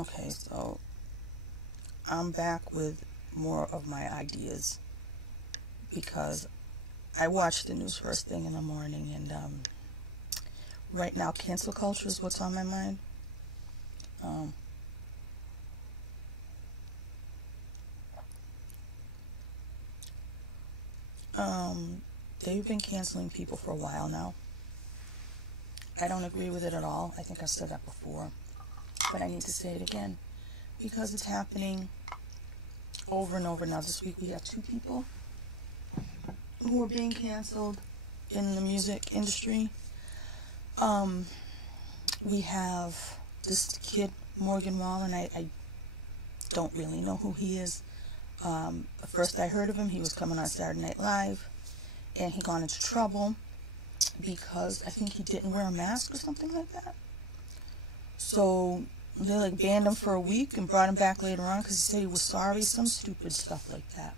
Okay, so I'm back with more of my ideas because I watch the news first thing in the morning, and right now cancel culture is what's on my mind. Um, they've been canceling people for a while now. I don't agree with it at all. I think I said that before, but I need to say it again because it's happening over and over. Now this week we have two people who are being canceled in the music industry. We have this kid Morgan Wallen. I don't really know who he is. First I heard of him, he was coming on Saturday Night Live, and he got into trouble because I think he didn't wear a mask or something like that. So they like banned him for a week and brought him back later on because he said he was sorry, some stupid stuff like that.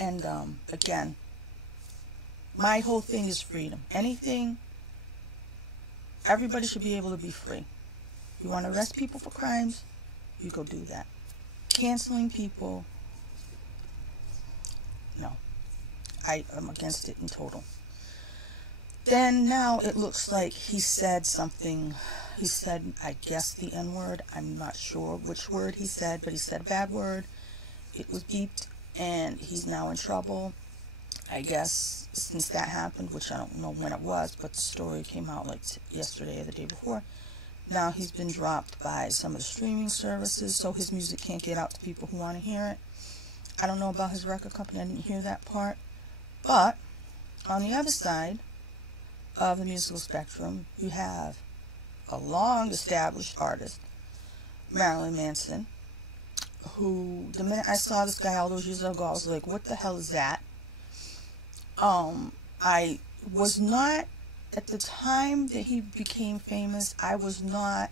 And again, my whole thing is freedom. Anything, everybody should be able to be free. You want to arrest people for crimes, you go do that. Canceling people, no. I am against it in total. Then now it looks like he said something. He said, I guess, the N-word. I'm not sure which word he said, but he said a bad word. It was beeped, and he's now in trouble. I guess since that happened, which I don't know when it was, but the story came out like yesterday or the day before. Now he's been dropped by some of the streaming services, so his music can't get out to people who want to hear it. I don't know about his record company. I didn't hear that part. But on the other side of the musical spectrum, you have a long-established artist, Marilyn Manson, who, the minute I saw this guy all those years ago, I was like, what the hell is that? I was not, at the time that he became famous, I was not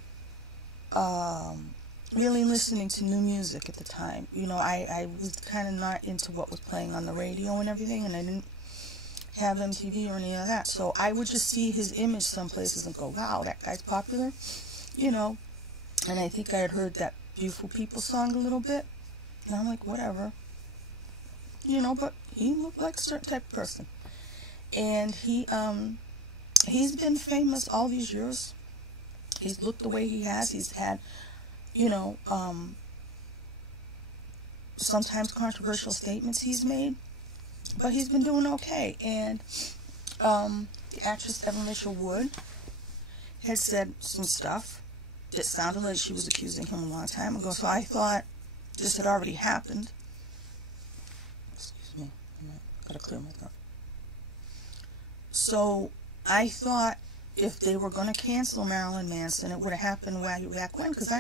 really listening to new music at the time. You know, I was kind of not into what was playing on the radio and everything, and I didn't have MTV or any of that. So I would just see his image some places and go, wow, that guy's popular, you know. And I think I had heard that Beautiful People song a little bit, and I'm like, whatever. You know, but he looked like a certain type of person. And he's been famous all these years. He's looked the way he has. He's had, you know, sometimes controversial statements he's made, but he's been doing okay. And the actress Evan Rachel Wood had said some stuff that sounded like she was accusing him a long time ago. So I thought this had already happened. Excuse me, I gotta clear my throat. So I thought if they were going to cancel Marilyn Manson, it would have happened back when, because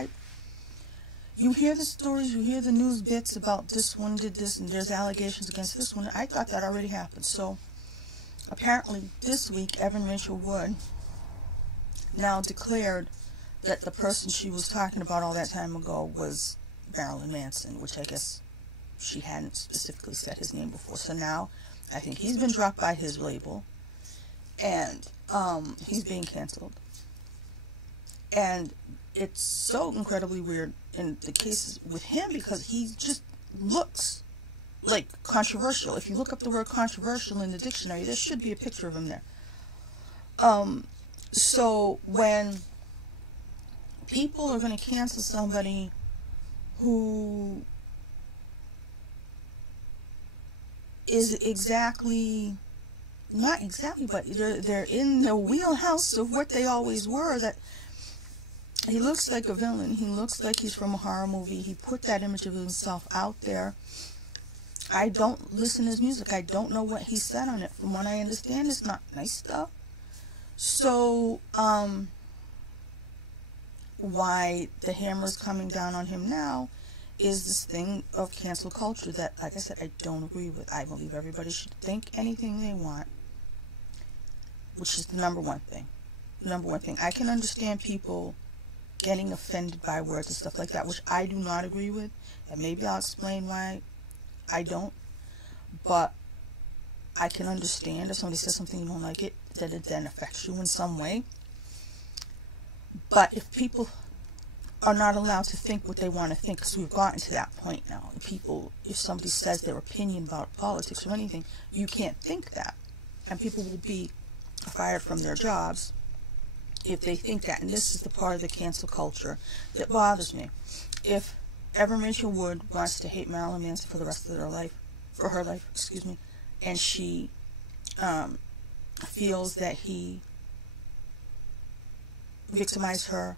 you hear the stories, you hear the news bits about this one did this, and there's allegations against this one. I thought that already happened. So apparently this week, Evan Rachel Wood now declared that the person she was talking about all that time ago was Marilyn Manson, which I guess she hadn't specifically said his name before. So now I think he's been dropped by his label, and he's being canceled. And it's so incredibly weird in the cases with him because he just looks like controversial. If you look up the word controversial in the dictionary, there should be a picture of him there. So when people are going to cancel somebody who is not exactly, but they're in the wheelhouse of what they always were, that he looks like a villain. He looks like he's from a horror movie. He put that image of himself out there. I don't listen to his music. I don't know what he said on it. From what I understand, it's not nice stuff. So, why the hammer's coming down on him now is this thing of cancel culture that, like I said, I don't agree with. I believe everybody should think anything they want, which is the number one thing. Number one thing. I can understand people getting offended by words and stuff like that, which I do not agree with, and maybe I'll explain why I don't. But I can understand if somebody says something you don't like it, that it then affects you in some way. But if people are not allowed to think what they want to think, because we've gotten to that point now. People, if somebody says their opinion about politics or anything, you can't think that. And people will be fired from their jobs if they think that. And this is the part of the cancel culture that bothers me. If Evan Rachel Wood wants to hate Marilyn Manson for the rest of their life, for her life, excuse me, and she feels that he victimized her,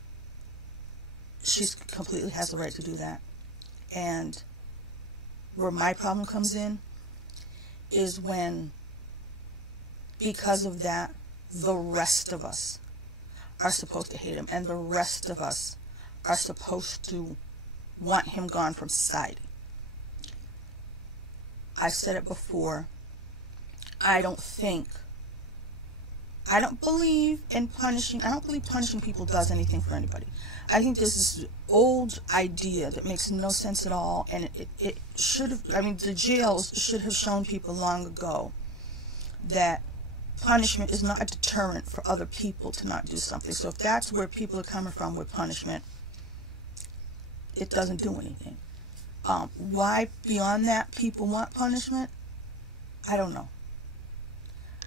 she completely has the right to do that. And where my problem comes in is when, because of that, the rest of us are supposed to hate him, and the rest of us are supposed to want him gone from society. I said it before, I don't believe punishing people does anything for anybody. I think this is an old idea that makes no sense at all, and it should have, the jails should have shown people long ago that punishment is not a deterrent for other people to not do something. So if that's where people are coming from with punishment, it doesn't do anything. Why beyond that people want punishment? I don't know.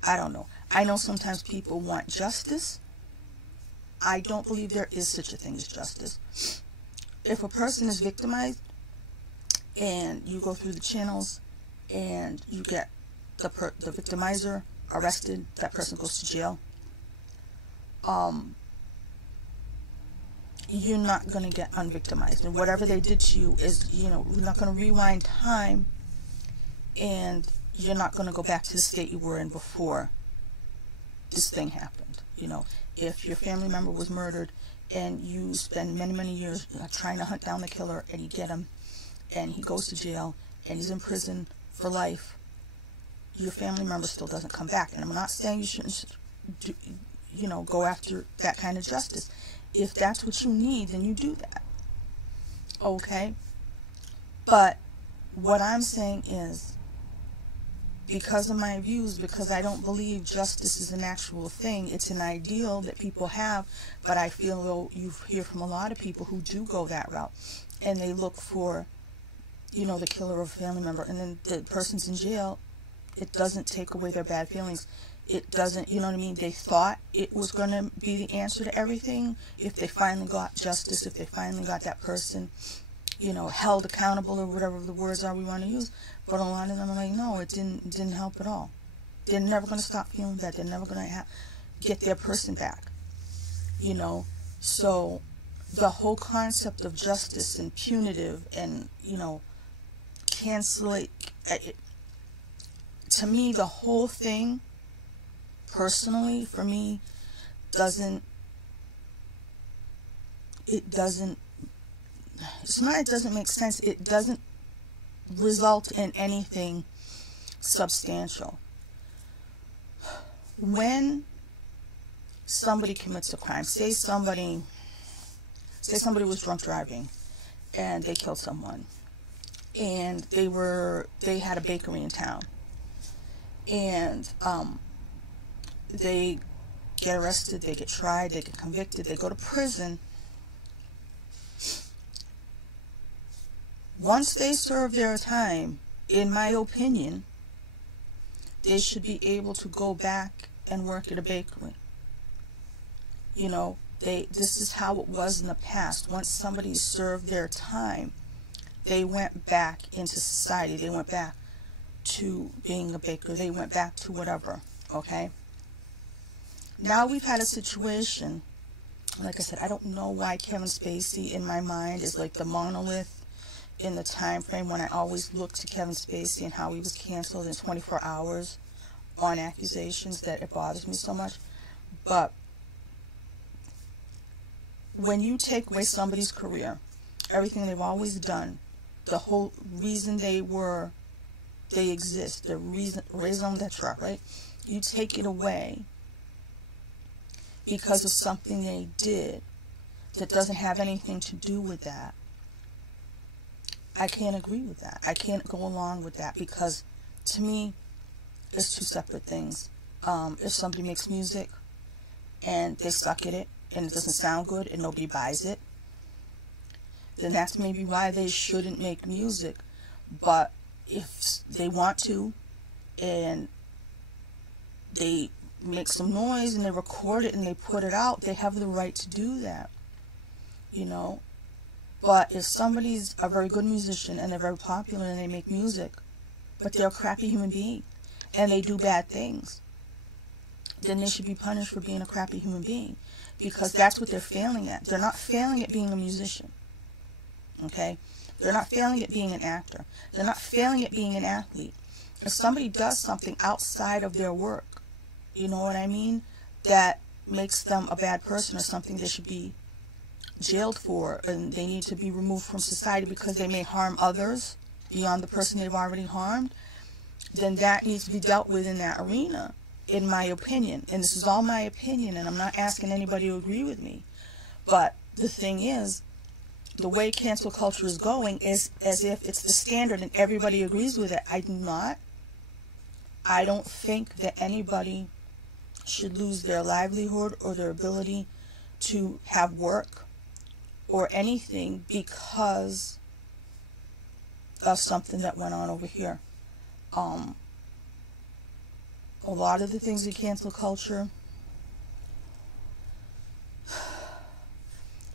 I know sometimes people want justice. I don't believe there is such a thing as justice. If a person is victimized and you go through the channels and you get the victimizer arrested, that person goes to jail, you're not going to get unvictimized. And whatever they did to you is, we're not going to rewind time, and you're not going to go back to the state you were in before this thing happened. If your family member was murdered and you spend many, many years trying to hunt down the killer, and you get him and he goes to jail and he's in prison for life, your family member still doesn't come back. And I'm not saying you shouldn't go after that kind of justice. If that's what you need, then you do that. Okay? But what I'm saying is, because of my views, because I don't believe justice is an actual thing, it's an ideal that people have, but I feel though you hear from a lot of people who do go that route, and they look for, the killer of a family member, and then the person's in jail. It doesn't take away their bad feelings. It doesn't, they thought it was going to be the answer to everything if they finally got justice, if they finally got that person, held accountable, or whatever the words are we want to use. But a lot of them are like, no, it didn't help at all. They're never going to stop feeling bad. They're never going to get their person back. So the whole concept of justice and punitive and, cancel to me, the whole thing, personally, for me, it doesn't make sense. It doesn't result in anything substantial. When somebody commits a crime, say somebody was drunk driving and they killed someone, and they had a bakery in town, and they get arrested, they get tried, they get convicted, they go to prison. Once they serve their time, in my opinion, they should be able to go back and work at a bakery. This is how it was in the past. Once somebody served their time, they went back into society. They went back to being a baker. They went back to whatever, okay? Now we've had a situation, like I said, I don't know why Kevin Spacey, in my mind, is like the monolith in the time frame when I always look to Kevin Spacey and how he was canceled in 24 hours on accusations, that it bothers me so much. But when you take away somebody's career, everything they've always done, the whole reason they exist, the raison d'etre, right? You take it away because of something they did that doesn't have anything to do with that. I can't agree with that. I can't go along with that, because to me, it's two separate things. If somebody makes music and they suck at it and it doesn't sound good and nobody buys it, then that's maybe why they shouldn't make music. But if they want to, and they make some noise and they record it and they put it out, they have the right to do that, you know. But if somebody's a very good musician and they're very popular and they make music, but they're a crappy human being and they do bad things, then they should be punished for being a crappy human being, because that's what they're failing at. They're not failing at being a musician, okay? They're not failing at being an actor. They're not failing at being an athlete. If somebody does something outside of their work, you know what I mean, that makes them a bad person or something, they should be jailed for, and they need to be removed from society because they may harm others beyond the person they've already harmed, then that needs to be dealt with in that arena, in my opinion. And this is all my opinion, and I'm not asking anybody to agree with me. But the thing is, the way cancel culture is going is as if it's the standard and everybody agrees with it. I do not. I don't think that anybody should lose their livelihood or their ability to have work or anything because of something that went on over here. A lot of the things in cancel culture,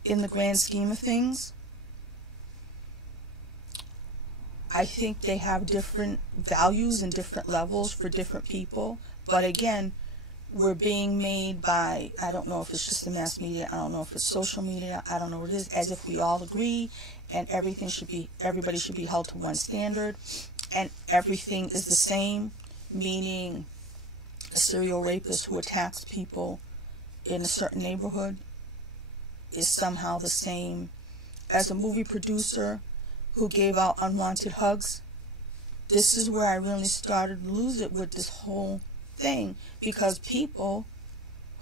in the grand scheme of things, I think they have different values and different levels for different people. But again, we're being made by, I don't know if it's just the mass media, I don't know if it's social media, I don't know what it is, as if we all agree and everybody should be held to one standard and everything is the same, meaning a serial rapist who attacks people in a certain neighborhood is somehow the same as a movie producer who gave out unwanted hugs. This is where I really started to lose it with this whole thing, because people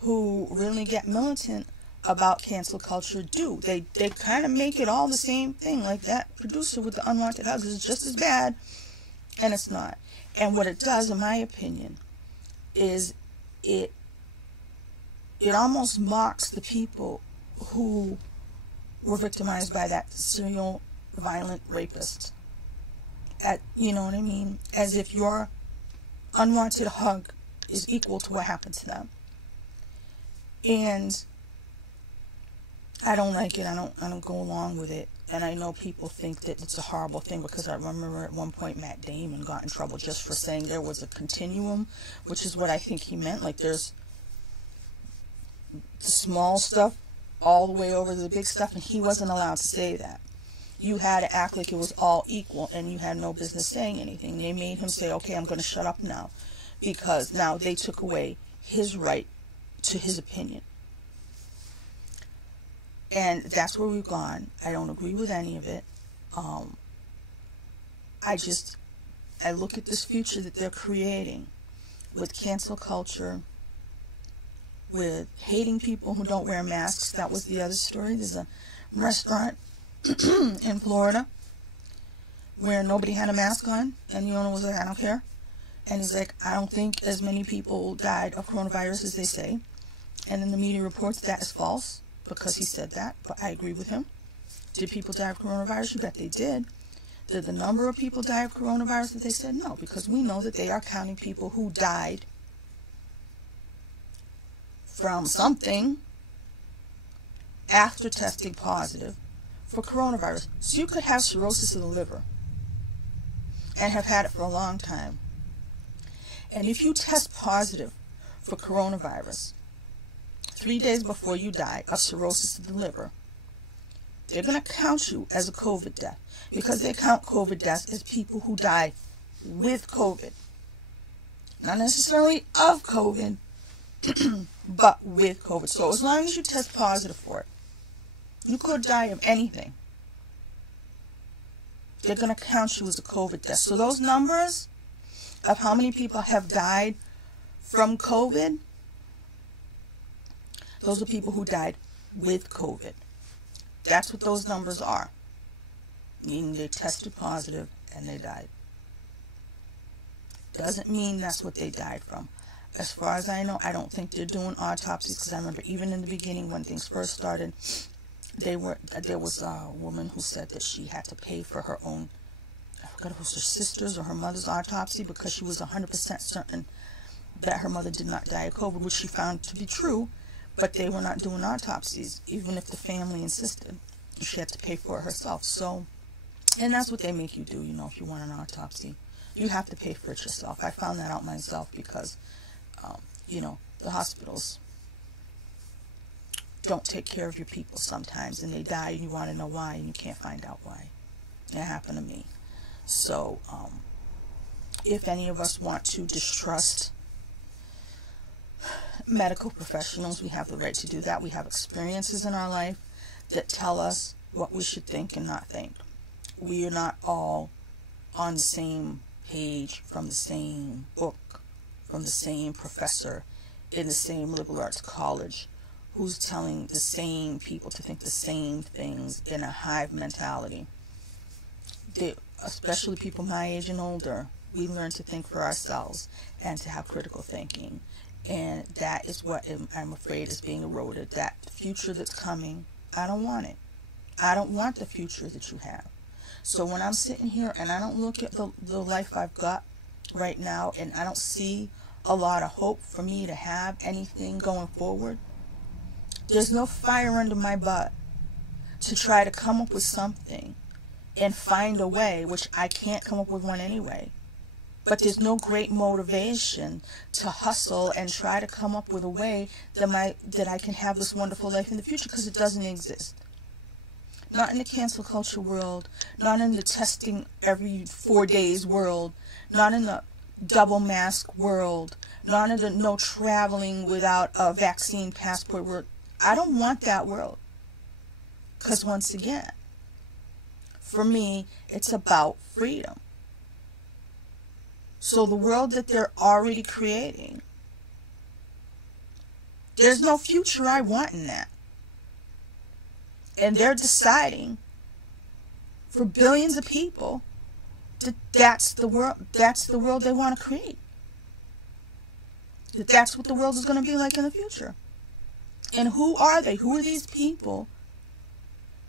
who really get militant about cancel culture do. They kind of make it all the same thing, like that producer with the unwanted hugs is just as bad, and it's not. And what it does, in my opinion, is it almost mocks the people who were victimized by that serial violent rapist. You know what I mean? As if your unwanted hug is equal to what happened to them. And I don't like it. I don't go along with it. And I know people think that it's a horrible thing, because I remember at one point Matt Damon got in trouble just for saying there was a continuum, which is what I think he meant. Like, there's the small stuff all the way over to the big stuff, and he wasn't allowed to say that. You had to act like it was all equal, and you had no business saying anything. They made him say, okay, I'm going to shut up now, because now they took away his right to his opinion. And that's where we've gone. I don't agree with any of it. I look at this future that they're creating with cancel culture, with hating people who don't wear masks. That was the other story. There's a restaurant in Florida where nobody had a mask on, and the owner was like, I don't care. And he's like, I don't think as many people died of coronavirus as they say. And then the media reports that is false, because he said that, but I agree with him. Did people die of coronavirus? You bet they did. Did the number of people die of coronavirus that they said? No, because we know that they are counting people who died from something after testing positive for coronavirus. So you could have cirrhosis of the liver and have had it for a long time. And if you test positive for coronavirus 3 days before you die of cirrhosis of the liver, they're going to count you as a COVID death, because they count COVID deaths as people who die with COVID. Not necessarily of COVID, but with COVID. So as long as you test positive for it, you could die of anything. They're going to count you as a COVID death. So those numbers of how many people have died from COVID, those are people who died with COVID. That's what those numbers are. Meaning they tested positive and they died. Doesn't mean that's what they died from. As far as I know, I don't think they're doing autopsies, because I remember even in the beginning when things first started, there was a woman who said that she had to pay for her own, I forgot if it was her sister's or her mother's autopsy, because she was 100% certain that her mother did not die of COVID, which she found to be true, but they were not doing autopsies, even if the family insisted. She had to pay for it herself. So, and that's what they make you do, you know, if you want an autopsy. You have to pay for it yourself. I found that out myself because, you know, the hospitals don't take care of your people sometimes, and they die and you want to know why and you can't find out why. It happened to me. So if any of us want to distrust medical professionals, we have the right to do that. We have experiences in our life that tell us what we should think and not think. We are not all on the same page from the same book, from the same professor in the same liberal arts college, who's telling the same people to think the same things in a hive mentality. Especially people my age and older, we learn to think for ourselves and to have critical thinking. And that is what I'm afraid is being eroded. That future that's coming, I don't want it. I don't want the future that you have. So when I'm sitting here and I don't look at the life I've got right now, and I don't see a lot of hope for me to have anything going forward, there's no fire under my butt to try to come up with something and find a way, which I can't come up with one anyway. But there's no great motivation to hustle and try to come up with a way that I can have this wonderful life in the future, because it doesn't exist. Not in the cancel culture world, not in the testing every 4 days world, not in the double mask world, not in the no traveling without a vaccine passport world. I don't want that world. Because once again, for me, it's about freedom. So the world that they're already creating, there's no future I want in that. And they're deciding for billions of people that that's the world they want to create. That's what the world is going to be like in the future. And who are they? Who are these people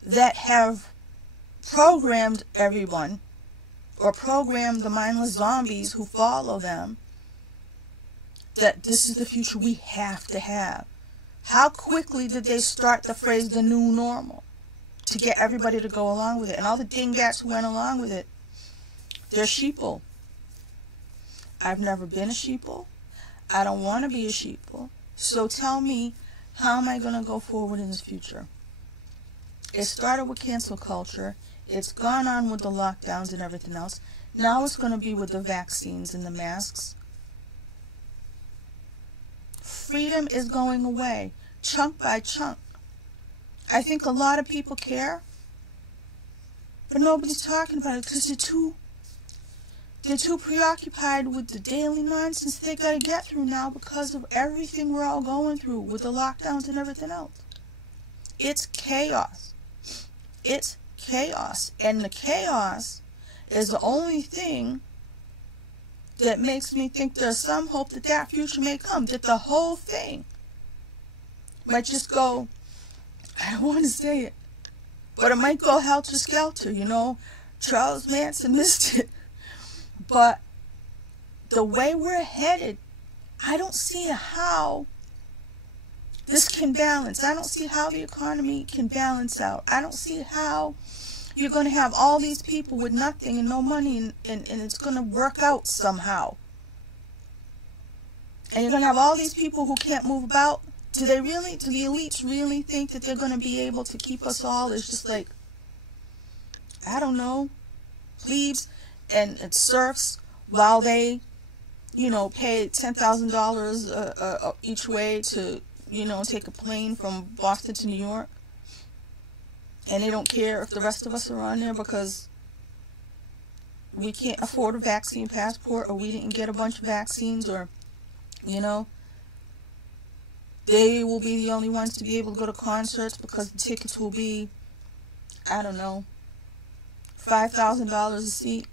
that have programmed everyone, or programmed the mindless zombies who follow them, that this is the future we have to have? How quickly did they start the phrase the new normal to get everybody to go along with it? And all the dingbats who went along with it, they're sheeple. I've never been a sheeple. I don't want to be a sheeple. So tell me, how am I going to go forward in this future? It started with cancel culture. It's gone on with the lockdowns and everything else. Now it's going to be with the vaccines and the masks. Freedom is going away, chunk by chunk. I think a lot of people care, but nobody's talking about it because they're too preoccupied with the daily nonsense they got to get through now because of everything we're all going through with the lockdowns and everything else. It's chaos. It's chaos. And the chaos is the only thing that makes me think there's some hope that that future may come. That the whole thing might just go, I don't want to say it, but it might go helter-skelter, you know. Charles Manson missed it. But the way we're headed, I don't see how this can balance. I don't see how the economy can balance out. I don't see how you're going to have all these people with nothing and no money, and it's going to work out somehow. And you're going to have all these people who can't move about. Do the elites really think that they're going to be able to keep us all as just like, I don't know, plebes and serfs, while they, you know, pay $10,000 each way to, you know, take a plane from Boston to New York? And they don't care if the rest of us are on there because we can't afford a vaccine passport, or we didn't get a bunch of vaccines, or, you know, they will be the only ones to be able to go to concerts because the tickets will be, I don't know, $5,000 a seat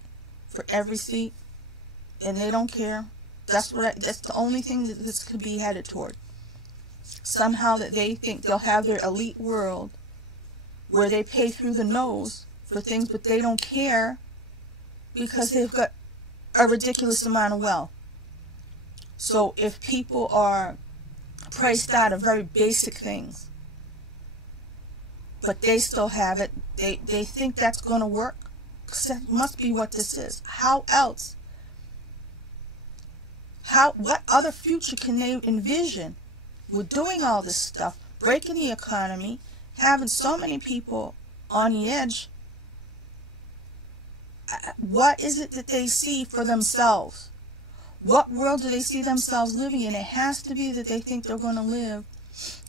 for every seat, and they don't care. That's the only thing that this could be headed toward. Somehow that they think they'll have their elite world where they pay through the nose for things, but they don't care because they've got a ridiculous amount of wealth. So if people are priced out of very basic things, but they still have it, they think that's going to work. That must be what this is. How else? What other future can they envision with doing all this stuff, breaking the economy, having so many people on the edge? What is it that they see for themselves? What world do they see themselves living in? It has to be that they think they're going to live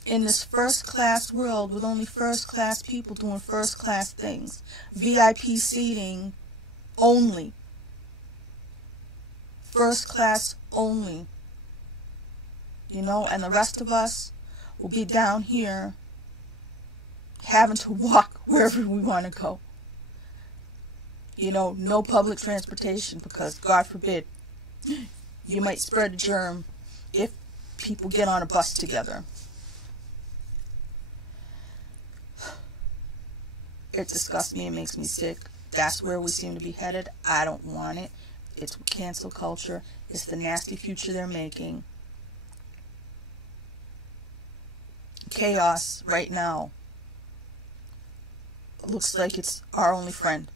in this first-class world with only first-class people doing first-class things. VIP seating only. First-class only. You know, and the rest of us will be down here having to walk wherever we want to go. You know, no public transportation because, God forbid, you might spread a germ if people get on a bus together. It disgusts me and makes me sick. That's where we seem to be headed. I don't want it. It's cancel culture. It's the nasty future they're making. Chaos right now looks like it's our only friend.